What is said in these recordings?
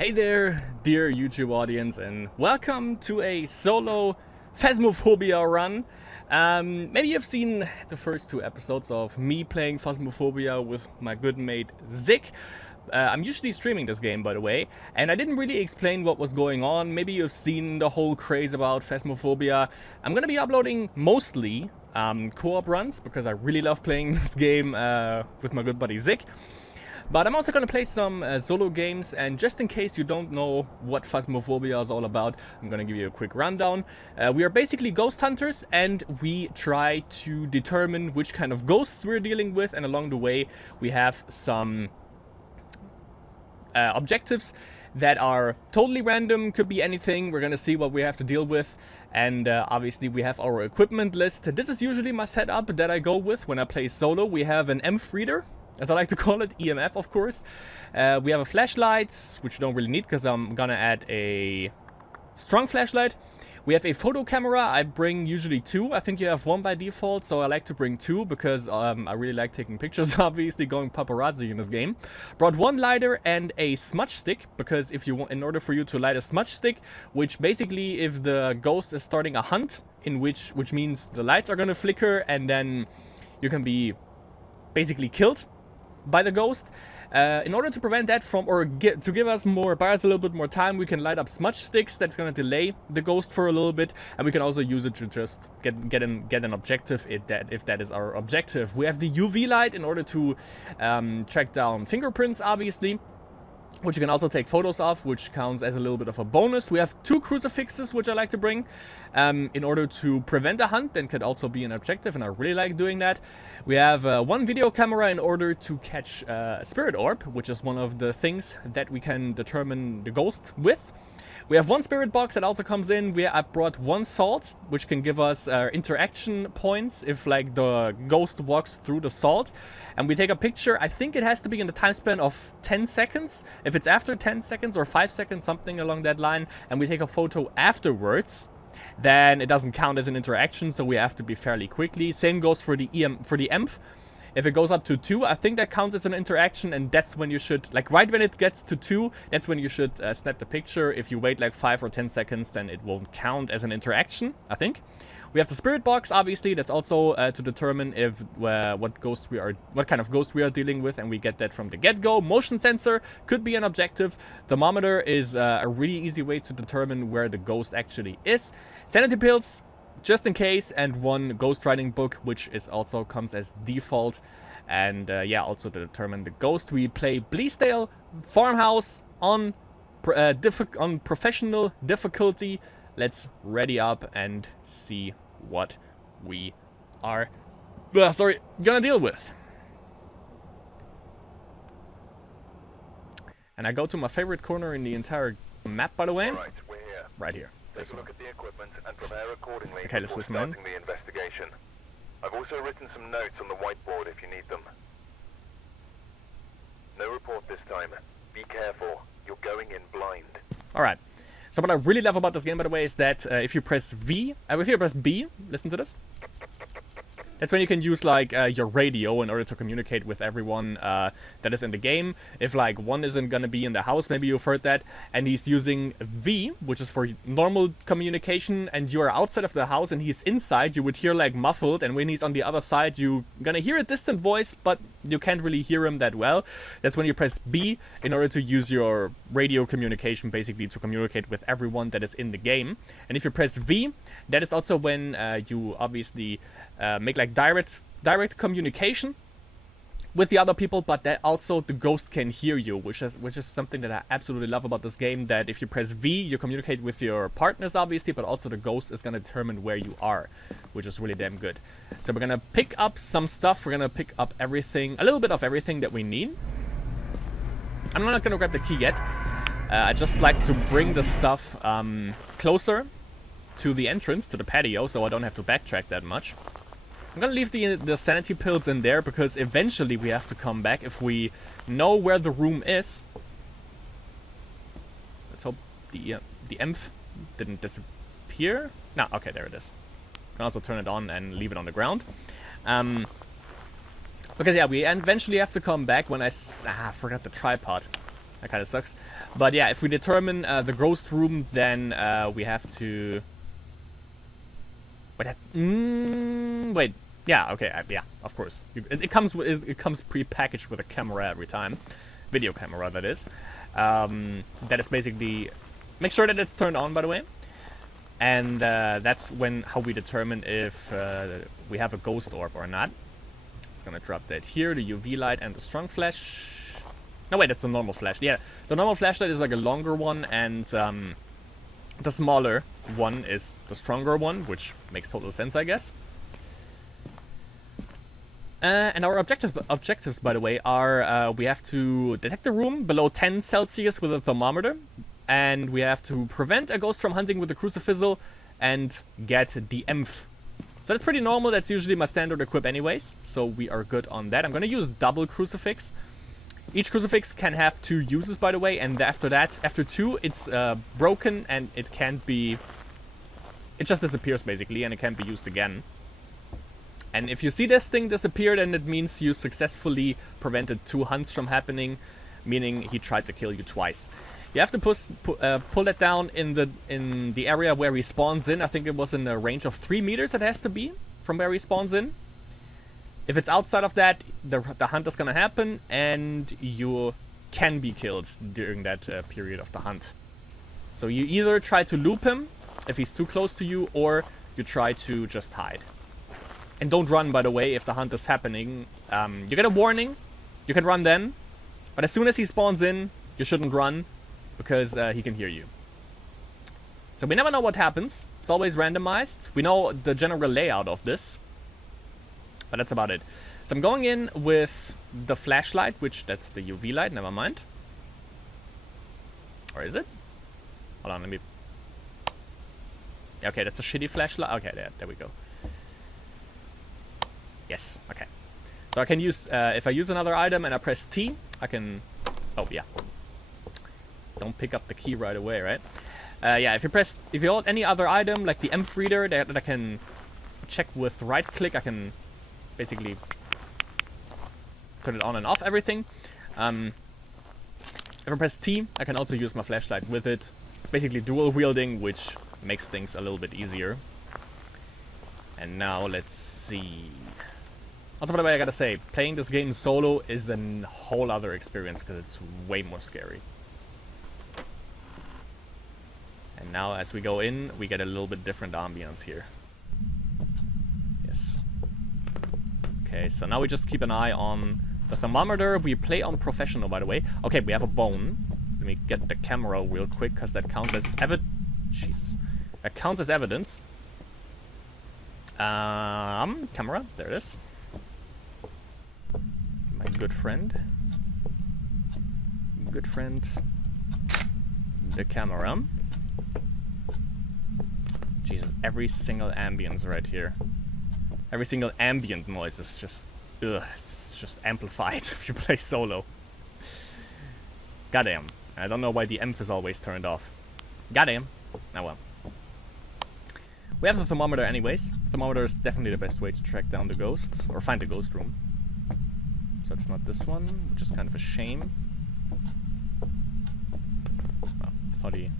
Hey there, dear YouTube audience, and welcome to a solo Phasmophobia run. Maybe you've seen the first two episodes of me playing Phasmophobia with my good mate Zik. I'm usually streaming this game, by the way, and I didn't really explain what was going on. Maybe you've seen the whole craze about Phasmophobia. I'm gonna be uploading mostly co-op runs, because I really love playing this game with my good buddy Zik. But I'm also going to play some solo games, and just in case you don't know what Phasmophobia is all about, I'm going to give you a quick rundown. We are basically ghost hunters, and we try to determine which kind of ghosts we're dealing with, and along the way we have some objectives that are totally random, could be anything. We're going to see what we have to deal with, and obviously we have our equipment list. This is usually my setup that I go with when I play solo. We have an EMF reader, as I like to call it, EMF of course. We have a flashlight, which you don't really need because I'm gonna add a strong flashlight. We have a photo camera. I bring usually two. I think you have one by default, so I like to bring two because I really like taking pictures, obviously, going paparazzi in this game. Brought one lighter and a smudge stick, because if you want, in order for you to light a smudge stick, which basically if the ghost is starting a hunt, in which means the lights are gonna flicker and then you can be basically killed by the ghost. In order to prevent that from, or to give us more, buy us a little bit more time, we can light up smudge sticks. That's gonna delay the ghost for a little bit, and we can also use it to just get an objective if that is our objective. We have the UV light in order to track down fingerprints, obviously, which you can also take photos of, which counts as a little bit of a bonus. We have two crucifixes, which I like to bring in order to prevent a hunt, and could also be an objective, and I really like doing that. We have one video camera in order to catch a spirit orb, which is one of the things that we can determine the ghost with. We have one spirit box that also comes in. I brought one salt, which can give us interaction points if like the ghost walks through the salt. And we take a picture. I think it has to be in the time span of 10 seconds. If it's after 10 seconds or 5 seconds, something along that line, and we take a photo afterwards, then it doesn't count as an interaction, so we have to be fairly quickly. Same goes for the EMF. If it goes up to 2, I think that counts as an interaction, and that's when you should, like right when it gets to 2, that's when you should snap the picture. If you wait like 5 or 10 seconds, then it won't count as an interaction, I think. We have the spirit box, obviously. That's also to determine if what kind of ghost we are dealing with, and we get that from the get-go. Motion sensor could be an objective. Thermometer is a really easy way to determine where the ghost actually is. Sanity pills, just in case, and one ghost writing book, which is also comes as default. And yeah, also to determine the ghost. We play Bleasdale Farmhouse on professional difficulty. Let's ready up and see what we are gonna deal with. And I go to my favorite corner in the entire map, by the way. Right, we're here. Right here. Take a look at the equipment and prepare accordingly Okay, let's before listen in. starting the investigation. I've also written some notes on the whiteboard if you need them. No report this time. Be careful. You're going in blind. Alright. So what I really love about this game, by the way, is that if you press B, listen to this. That's when you can use like your radio in order to communicate with everyone that is in the game. If like one isn't gonna be in the house, maybe you've heard that, and he's using V, which is for normal communication, and you are outside of the house and he's inside, you would hear like muffled, and when he's on the other side, you gonna hear a distant voice, but you can't really hear him that well. That's when you press B in order to use your radio communication, basically to communicate with everyone that is in the game. And if you press V, that is also when you obviously make like direct communication with the other people, but that also the ghost can hear you, which is something that I absolutely love about this game, that if you press V, you communicate with your partners, obviously, but also the ghost is going to determine where you are, which is really damn good. So we're going to pick up some stuff. We're going to pick up everything, a little bit of everything that we need. I'm not going to grab the key yet. I just like to bring the stuff closer to the entrance, to the patio, so I don't have to backtrack that much. I'm gonna leave the sanity pills in there, because eventually we have to come back if we know where the room is. Let's hope the EMF didn't disappear. No, okay, there it is. You can also turn it on and leave it on the ground. Because yeah, we eventually have to come back when I forgot the tripod. That kind of sucks. But yeah, if we determine the ghost room, then we have to... Wait. Yeah, okay, yeah, of course. It comes pre-packaged with a camera every time. Video camera, that is. That is basically... Make sure that it's turned on, by the way. And that's how we determine if we have a ghost orb or not. It's gonna drop that here, the UV light and the strong flash. No, wait, that's the normal flashlight. Yeah, the normal flashlight is like a longer one, and the smaller one is the stronger one, which makes total sense, I guess. And our objectives, by the way, are we have to detect a room below 10 Celsius with a thermometer, and we have to prevent a ghost from hunting with the crucifizzle and get the EMF. So that's pretty normal. That's usually my standard equip anyways, so we are good on that. I'm gonna use double crucifix. Each crucifix can have 2 uses, by the way, and after that, after 2, it's broken and it can't be... It just disappears, basically, and it can't be used again. And if you see this thing disappear, then it means you successfully prevented 2 hunts from happening, meaning he tried to kill you twice. You have to pull it down in the area where he spawns in. I think it was in a range of 3 meters it has to be from where he spawns in. If it's outside of that, the hunt is gonna happen, and you can be killed during that period of the hunt. So you either try to loop him if he's too close to you, or you try to just hide. And don't run, by the way, if the hunt is happening. You get a warning, you can run then, but as soon as he spawns in, you shouldn't run, because he can hear you. So we never know what happens. It's always randomized. We know the general layout of this. But that's about it. So I'm going in with the flashlight, which that's the UV light, never mind. Or is it? Hold on, let me... Okay, that's a shitty flashlight. Okay, there we go. Yes, okay. So I can use, if I use another item and I press T, I can... Oh, yeah. Don't pick up the key right away, right? Yeah, if you hold any other item, like the EMF reader that I can check with right click, I can basically turn it on and off everything. If I press T, I can also use my flashlight with it. Basically dual wielding, which makes things a little bit easier. And now let's see. Also, by the way, I gotta say, playing this game solo is a whole other experience because it's way more scary. And now as we go in, we get a little bit different ambience here. Yes. Okay, so now we just keep an eye on the thermometer. We play on professional, by the way. Okay, we have a bone. Let me get the camera real quick, because that counts as Jesus. That counts as evidence. Camera. There it is. My good friend. Good friend. The camera. Jesus, every single ambience right here. Every single ambient noise is just... Ugh, it's just amplified if you play solo. Goddamn. I don't know why the EMF is always turned off. Goddamn. Oh well. We have the thermometer anyways. Thermometer is definitely the best way to track down the ghosts. Or find the ghost room. So it's not this one, which is kind of a shame. Well, I thought he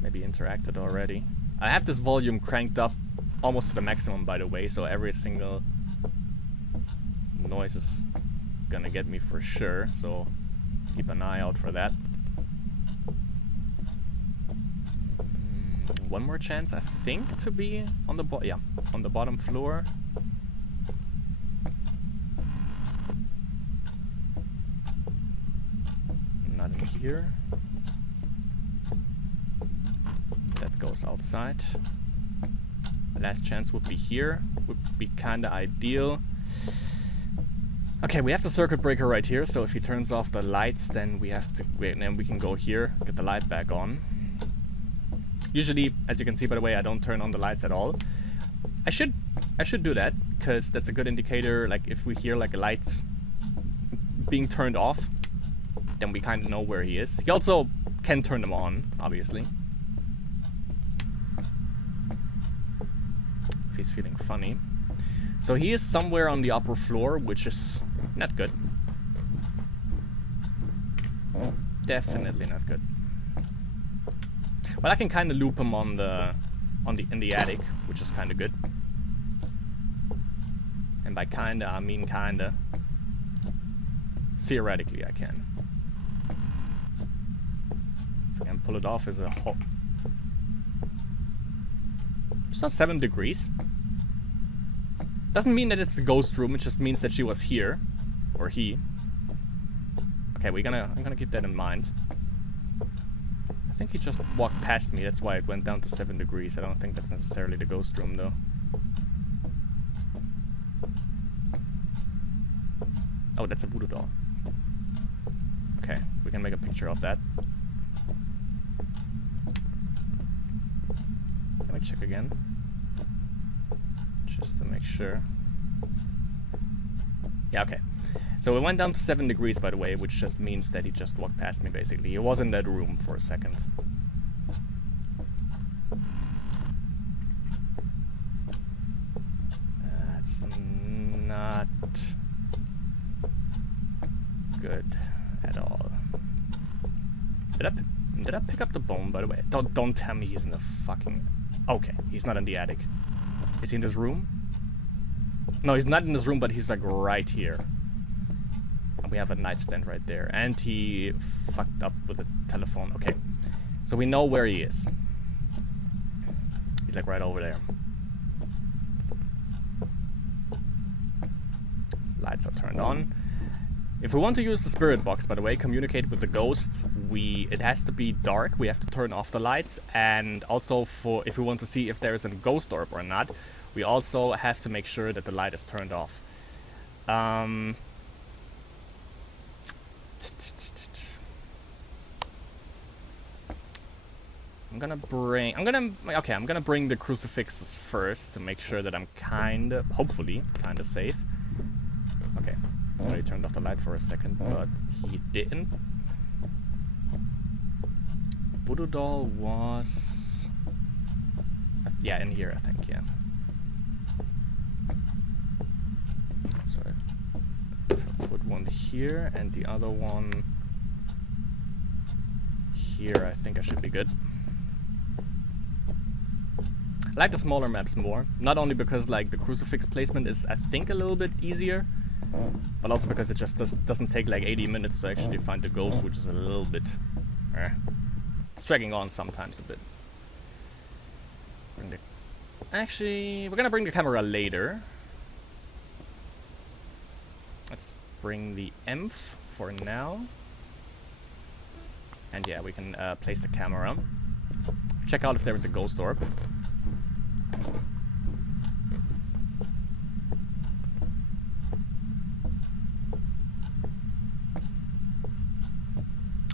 maybe interacted already. I have this volume cranked up almost to the maximum, by the way, so every single noise is gonna get me for sure, so keep an eye out for that. One more chance, I think, to be on the on the bottom floor. Not in here. That goes outside. Last chance would be here. Would be kinda ideal. Okay, we have the circuit breaker right here, so if he turns off the lights, then we have to wait, and then we can go here, get the light back on. Usually, as you can see by the way, I don't turn on the lights at all. I should do that, because that's a good indicator. Like if we hear like a light being turned off, then we kind of know where he is. He also can turn them on, obviously. If he's feeling funny. So he is somewhere on the upper floor, which is not good. Definitely not good. Well, I can kind of loop him in the attic, which is kind of good. And by kinda, I mean kinda. Theoretically, I can. If I can pull it off as a whole. It's not 7 degrees. Doesn't mean that it's a ghost room, it just means that she was here. Or he. Okay, I'm gonna keep that in mind. I think he just walked past me, that's why it went down to 7 degrees. I don't think that's necessarily the ghost room, though. Oh, that's a voodoo doll. Okay, we can make a picture of that. Let me check again. Just to make sure. Yeah, okay. So it went down to 7 degrees, by the way, which just means that he just walked past me, basically. He was in that room for a second. That's not good at all. Did I pick up the bone, by the way? Don't tell me he's in the fucking... Okay, he's not in the attic. Is he in this room? No, he's not in this room, but he's like right here. And we have a nightstand right there. And he fucked up with the telephone. Okay, so we know where he is. He's like right over there. Lights are turned on. If we want to use the spirit box, by the way, communicate with the ghosts, it has to be dark. We have to turn off the lights, and also if we want to see if there is a ghost orb or not, we also have to make sure that the light is turned off. I'm gonna bring the crucifixes first to make sure that I'm hopefully kinda safe. Okay. So he turned off the light for a second, but he didn't. Voodoo doll was... yeah, in here, I think, yeah. So if I put one here and the other one here, I think I should be good. I like the smaller maps more, not only because like the crucifix placement is, I think, a little bit easier, but also because it just doesn't take like 80 minutes to actually find the ghost, which is a little bit... it's dragging on sometimes a bit. Actually, we're gonna bring the camera later. Let's bring the EMF for now. And yeah, we can place the camera. Check out if there is a ghost orb.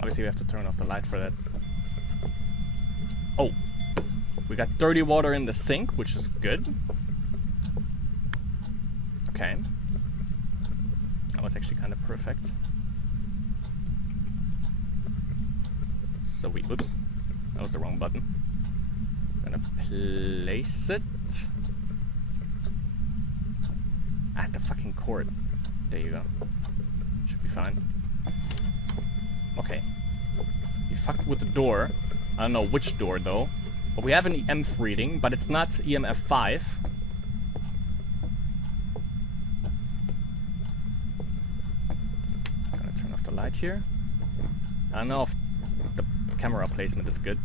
Obviously, we have to turn off the light for that. Oh, we got dirty water in the sink, which is good. Okay. That was actually kind of perfect. So oops, that was the wrong button. I'm gonna place it at the fucking cord. There you go. Should be fine. Okay. You fucked with the door. I don't know which door though. But we have an EMF reading, but it's not EMF 5. Gonna turn off the light here. I don't know if the camera placement is good,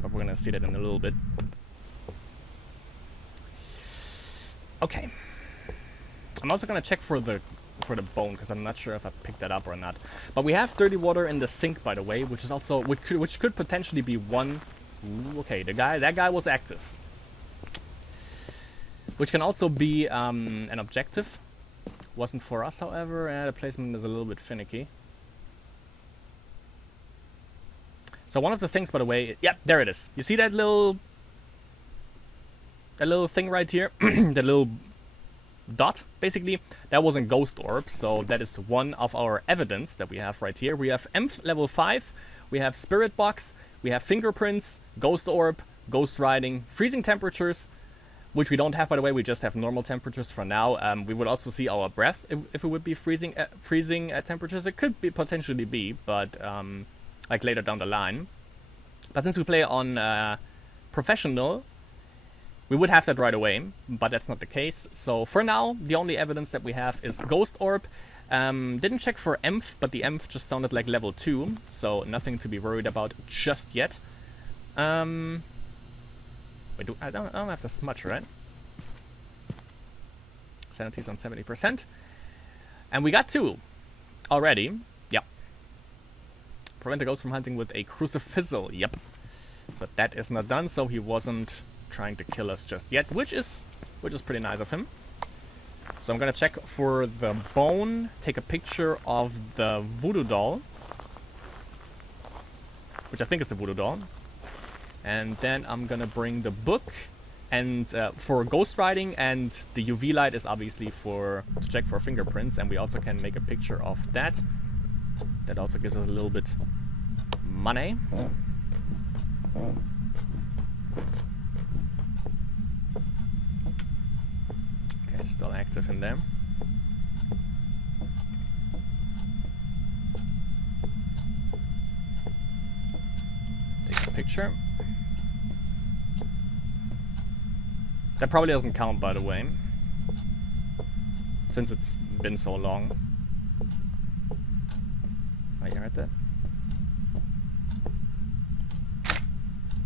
but we're gonna see that in a little bit. Okay. I'm also gonna check for the bone, because I'm not sure if I picked that up or not. But we have dirty water in the sink, by the way, which is also which could potentially be one. Ooh, okay, that guy was active, which can also be an objective. Wasn't for us, however, and the placement is a little bit finicky. So one of the things, by the way, yep, there it is. You see that little thing right here, the little dot, basically, that was a ghost orb, so that is one of our evidence that we have right here. We have EMF level 5, we have spirit box, we have fingerprints, ghost orb, ghost riding, freezing temperatures, which we don't have, by the way. We just have normal temperatures for now. We would also see our breath if it would be freezing temperatures. It could be potentially be, but like later down the line. But since we play on professional, we would have that right away, but that's not the case. So for now, the only evidence that we have is Ghost Orb. Didn't check for EMF, but the EMF just sounded like level 2, so nothing to be worried about just yet. Wait, I don't have the smudge, right? Sanity's on 70%. And we got 2 already. Yep. Prevent a ghost from hunting with a crucifixial. Yep. So that is not done, so he wasn't trying to kill us just yet, which is pretty nice of him. So I'm gonna check for the bone, take a picture of the voodoo doll, which I think is the voodoo doll. And then I'm gonna bring the book and for ghost writing, and the UV light is obviously to check for fingerprints, and we also can make a picture of that. That also gives us a little bit money. Okay, still active in there. Take a picture. That probably doesn't count, by the way, since it's been so long. Oh, you heard that?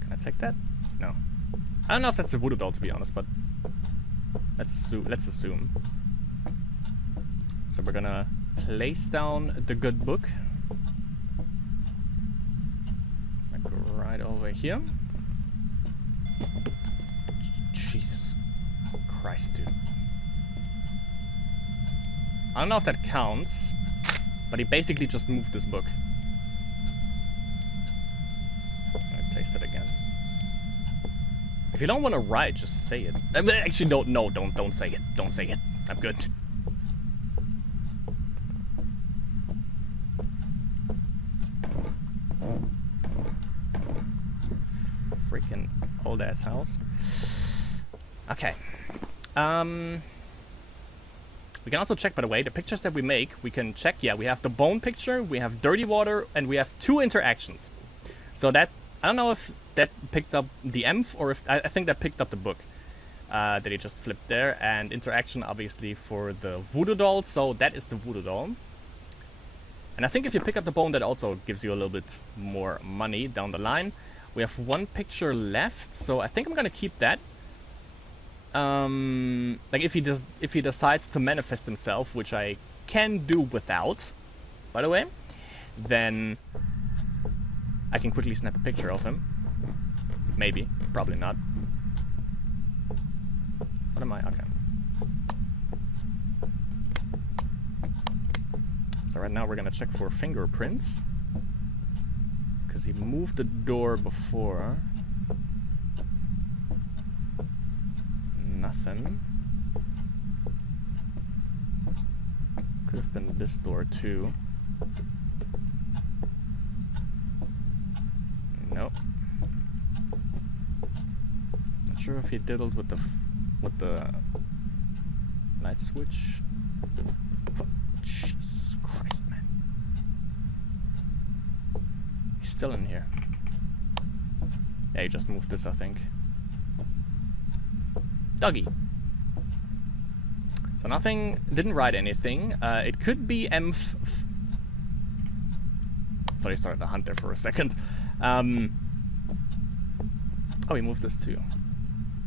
Can I take that? No. I don't know if that's the voodoo doll, to be honest, but let's assume. So we're gonna place down the good book. Like right over here. Jesus Christ, dude. I don't know if that counts, but he basically just moved this book. I placed it again. If you don't want to write, just say it. Actually, don't say it. Don't say it. I'm good. Freaking old ass house. Okay. We can also check, by the way, the pictures that we make. We can check, yeah, we have the bone picture, we have dirty water, and we have 2 interactions. So that, I don't know if that picked up the EMF, or if, I think that picked up the book that he just flipped there. And interaction, obviously, for the voodoo doll, so that is the voodoo doll. And I think if you pick up the bone, that also gives you a little bit more money down the line. We have 1 picture left, so I think I'm gonna keep that. Like if he decides to manifest himself, which I can do without, by the way, then I can quickly snap a picture of him. Maybe, probably not. What am I? Okay. So right now we're gonna check for fingerprints, because he moved the door before. Nothing. Could have been this door too. Nope. Not sure if he diddled with the light switch. Jesus Christ, man! He's still in here. Yeah, he just moved this, I think. Doggy. So nothing, didn't write anything. It could be EMF. Thought he started the hunt there for a second. Oh, he moved this too.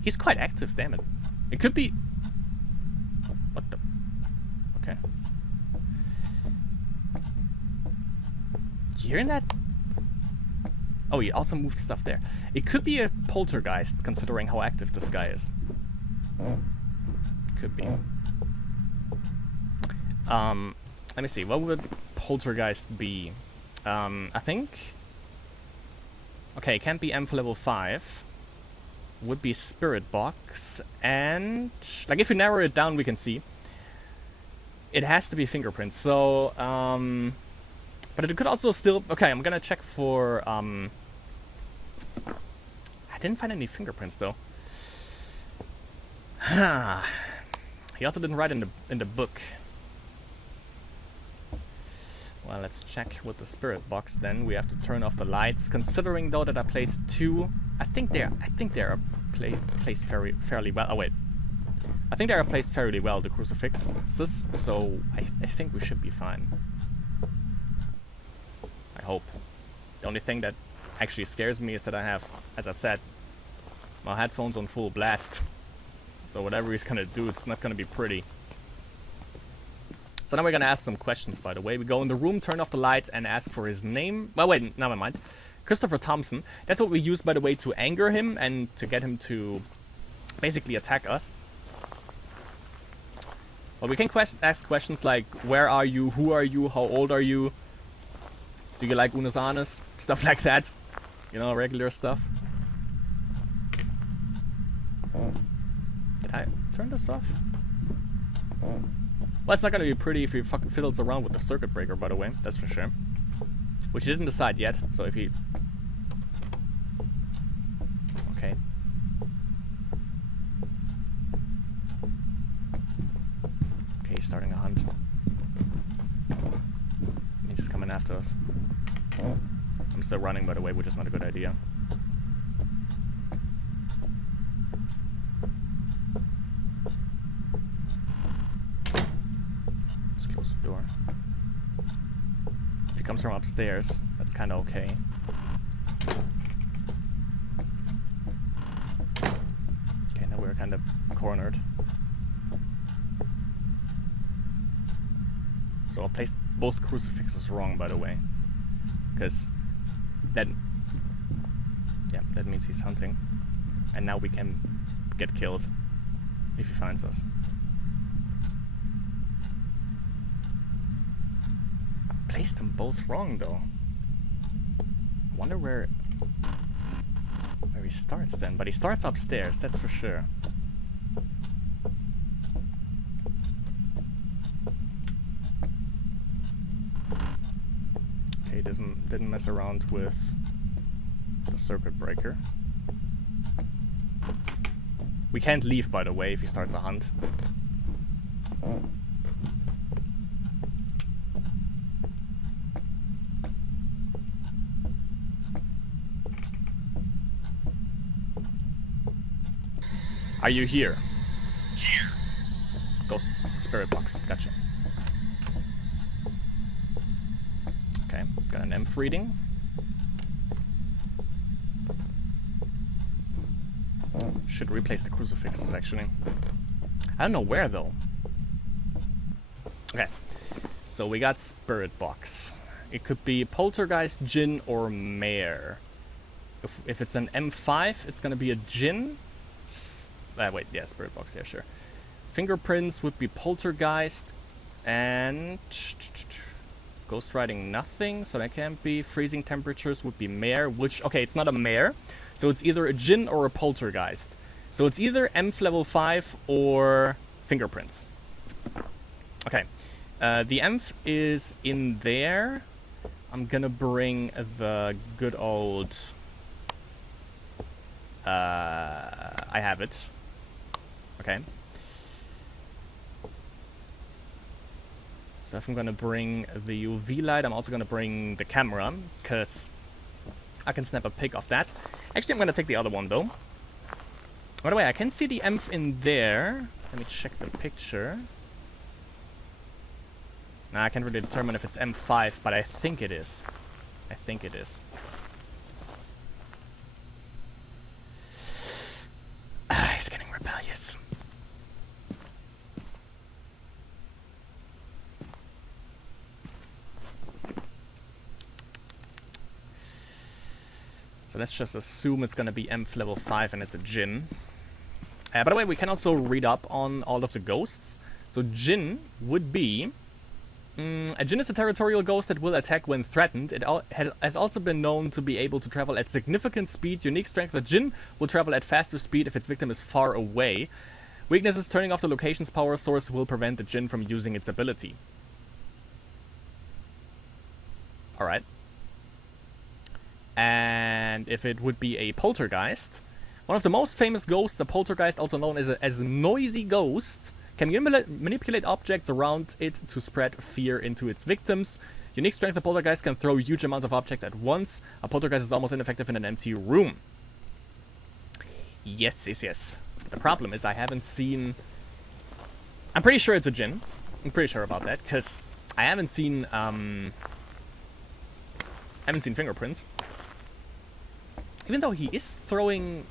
He's quite active, damn it. It could be... What the... Okay. You hearing that? Oh, he also moved stuff there. It could be a poltergeist, considering how active this guy is. Could be. Let me see. What would poltergeist be? I think... Okay, can't be EMF level 5. Would be spirit box. And... like, if we narrow it down, we can see. It has to be fingerprints. So, but it could also still... Okay, I'm gonna check for... I didn't find any fingerprints, though. He also didn't write in the book. Well, let's check with the spirit box then. We have to turn off the lights. Considering though that I placed 2, I think they are placed fairly well. Oh wait, I think they are placed fairly well, the crucifixes. So I think we should be fine. I hope. The only thing that actually scares me is that I have, as I said, my headphones on full blast. So whatever he's gonna do, it's not gonna be pretty. So now we're gonna ask some questions, by the way. We go in the room, turn off the lights, and ask for his name. Well, wait, never mind. Christopher Thompson. That's what we use, by the way, to anger him and to get him to basically attack us. Well, we can ask questions like, where are you, who are you, how old are you, do you like unos anes, stuff like that. You know, regular stuff. Did I turn this off? Well, it's not gonna be pretty if he fucking fiddles around with the circuit breaker, by the way, that's for sure. Which he didn't decide yet, so if he... Okay. Okay, he's starting a hunt. Means he's coming after us. I'm still running, by the way, which is not a good idea. Let's close the door. If he comes from upstairs, that's kind of okay. Okay, now we're kind of cornered. So I placed both crucifixes wrong, by the way. Because that... Yeah, that means he's hunting. And now we can get killed if he finds us. I placed them both wrong, though. I wonder where he starts then. But he starts upstairs, that's for sure. Okay, didn't mess around with the circuit breaker. We can't leave, by the way, if he starts a hunt. Are you here? Here. Ghost spirit box, gotcha. Okay, got an EMF reading. Should replace the crucifixes, actually. I don't know where, though. Okay, so we got spirit box. It could be poltergeist, djinn, or mare. If it's an M5, it's gonna be a djinn. Wait, yeah, spirit box, yeah, sure. Fingerprints would be poltergeist, and ghost riding nothing, so that can't be. Freezing temperatures would be mare, which, okay, it's not a mare, so it's either a djinn or a poltergeist. So it's either EMF level 5 or fingerprints. Okay, the EMF is in there. I'm gonna bring the good old... I have it. Okay. So if I'm gonna bring the UV light, I'm also gonna bring the camera, because I can snap a pic of that. Actually, I'm gonna take the other one, though. By the way, I can see the EMF in there. Let me check the picture. Nah, I can't really determine if it's M5, but I think it is. I think it is. He's getting rebellious. So let's just assume it's gonna be EMF level 5 and it's a djinn. By the way, we can also read up on all of the ghosts. So djinn would be... a djinn is a territorial ghost that will attack when threatened. It has also been known to be able to travel at significant speed. Unique strength: the djinn will travel at faster speed if its victim is far away. Weaknesses: turning off the location's power source will prevent the djinn from using its ability. Alright. And if it would be a poltergeist... One of the most famous ghosts, a poltergeist, also known as a noisy ghost, can manipulate objects around it to spread fear into its victims. Unique strength, a poltergeist can throw huge amounts of objects at once. A poltergeist is almost ineffective in an empty room. Yes, yes, yes. The problem is I haven't seen... I'm pretty sure it's a djinn. I'm pretty sure about that, because I haven't seen fingerprints. Even though he is throwing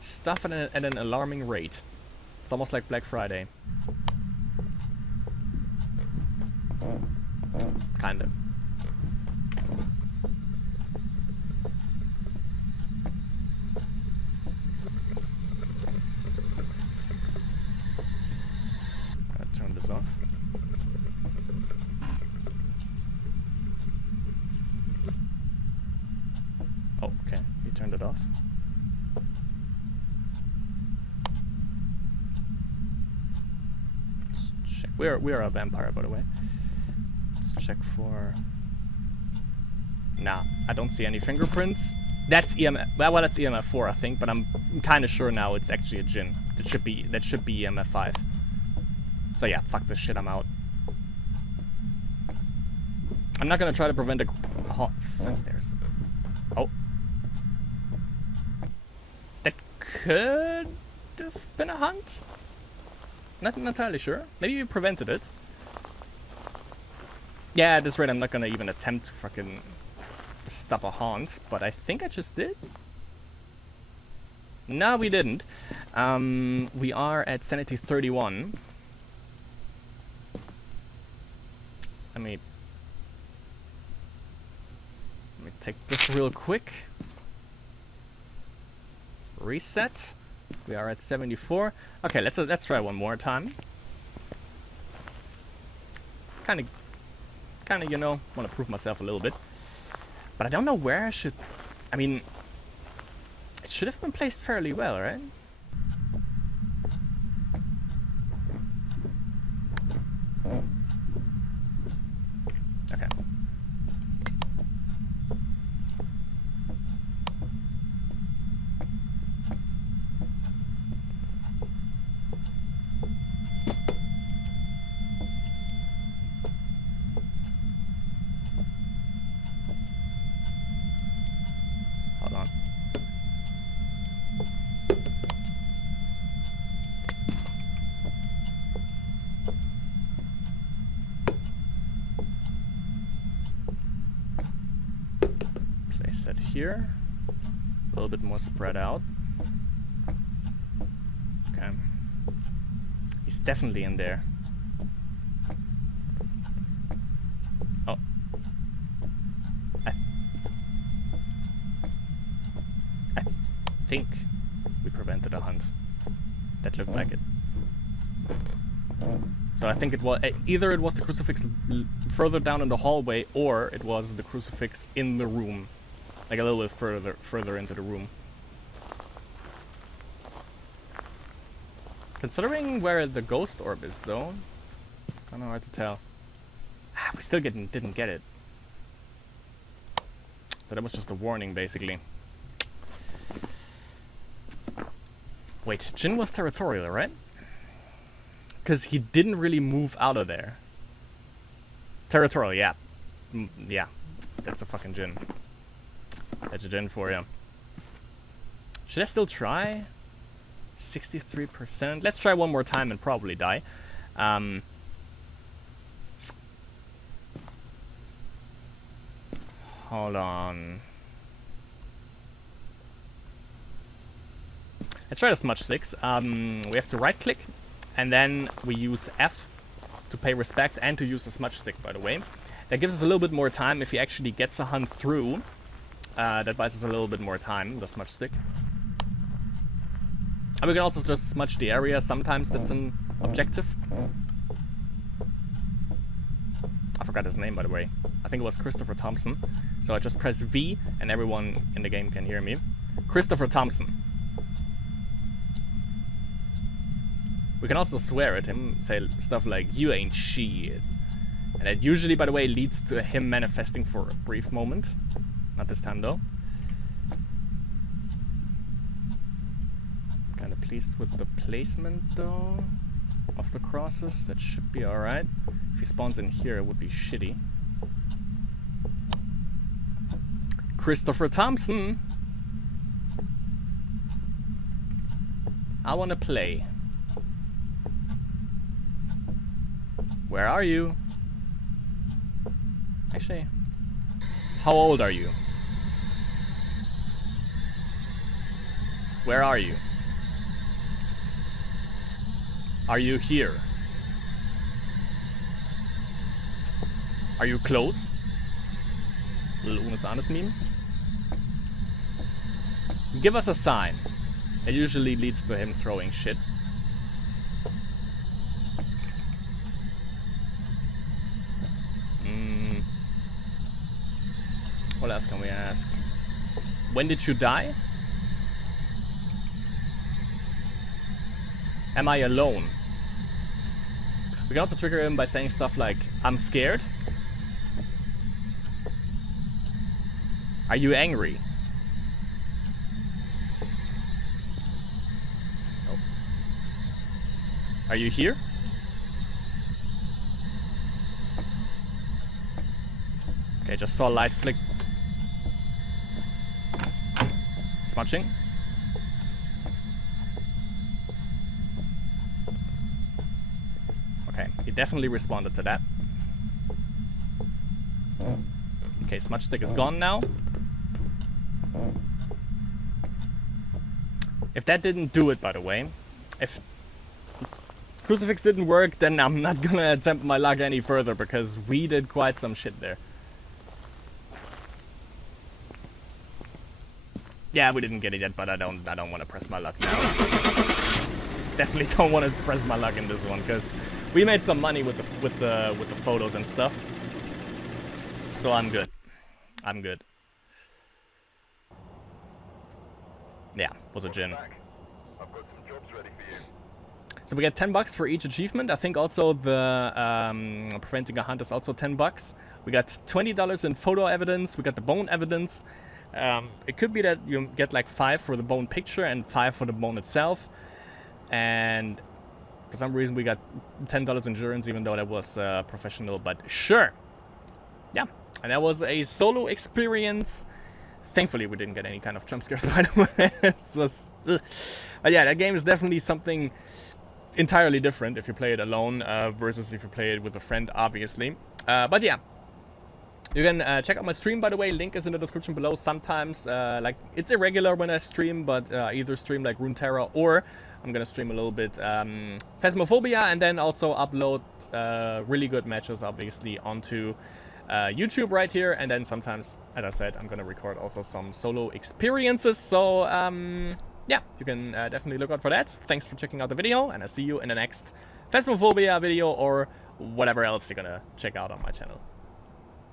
stuff at an alarming rate. It's almost like Black Friday. Kinda. Gotta turn this off. Oh, okay. You turned it off. Let's check. We are a vampire, by the way. Let's check for... Nah, I don't see any fingerprints. That's EMF. Well, that's EMF 4, I think, but I'm kind of sure now it's actually a djinn. That should be EMF 5. So yeah, fuck this shit. I'm out. I'm not gonna try to prevent a... Oh, fuck, there's... Oh. That could have been a hunt? Not entirely sure. Maybe you prevented it. Yeah, at this rate, I'm not gonna even attempt to fucking stop a haunt, but I think I just did. No, we didn't. We are at sanity 31. Let me take this real quick. Reset. We are at 74. Okay, let's try one more time. Kind of, you know, want to prove myself a little bit. But I don't know where I should... I mean, it should have been placed fairly well, right? Okay. Hold on. Place that here. A little bit more spread out. Okay. He's definitely in there. Oh. I think we prevented a hunt. That looked like it. So I think it was either it was the crucifix further down in the hallway, or it was the crucifix in the room, like a little bit further into the room. Considering where the ghost orb is, though, I don't know how to tell. We still didn't get it. So that was just a warning, basically. Wait, djinn was territorial, right? Because he didn't really move out of there. Territorial, yeah. Yeah, that's a fucking djinn. That's a djinn for you. Should I still try? 63%. Let's try one more time and probably die. Hold on. Let's try the smudge sticks. We have to right click, and then we use F to pay respect and to use the smudge stick, by the way. That gives us a little bit more time if he actually gets a hunt through. That buys us a little bit more time, the smudge stick. And we can also just smudge the area. Sometimes that's an objective. I forgot his name, by the way. I think it was Christopher Thompson. So I just press V and everyone in the game can hear me. Christopher Thompson. We can also swear at him, say stuff like, "You ain't shit." And that usually, by the way, leads to him manifesting for a brief moment. Not this time, though. Kind of pleased with the placement though of the crosses. That should be alright. If he spawns in here, it would be shitty. Christopher Thompson. I want to play. Where are you? Actually, how old are you? Where are you? Are you here? Are you close? Little Unis Honest meme. Give us a sign. It usually leads to him throwing shit. What else can we ask? When did you die? Am I alone? We can also trigger him by saying stuff like, I'm scared. Are you angry? Oh. Are you here? Okay, just saw light flick. Smudging. Okay, he definitely responded to that. Okay, smudge stick is gone now. If that didn't do it, by the way, if crucifix didn't work, then I'm not gonna attempt my luck any further because we did quite some shit there. Yeah, we didn't get it yet, but I don't want to press my luck now. Definitely don't want to press my luck in this one because we made some money with the photos and stuff. So I'm good. I'm good. Yeah, was a gin. I've got some jobs ready for you. So we get 10 bucks for each achievement. I think also the preventing a hunt is also 10 bucks. We got $20 in photo evidence. We got the bone evidence. It could be that you get like 5 for the bone picture and 5 for the bone itself. And for some reason we got $10 endurance, even though that was professional, but sure. Yeah, and that was a solo experience. Thankfully we didn't get any kind of jump scares, by the way. This was... Ugh. But yeah, that game is definitely something entirely different if you play it alone versus if you play it with a friend, obviously. But yeah. You can check out my stream, by the way. Link is in the description below. Sometimes, like, it's irregular when I stream, but either stream like Runeterra or I'm gonna stream a little bit Phasmophobia and then also upload really good matches, obviously, onto YouTube right here. And then sometimes, as I said, I'm gonna record also some solo experiences. So, yeah, you can definitely look out for that. Thanks for checking out the video, and I'll see you in the next Phasmophobia video or whatever else you're gonna check out on my channel.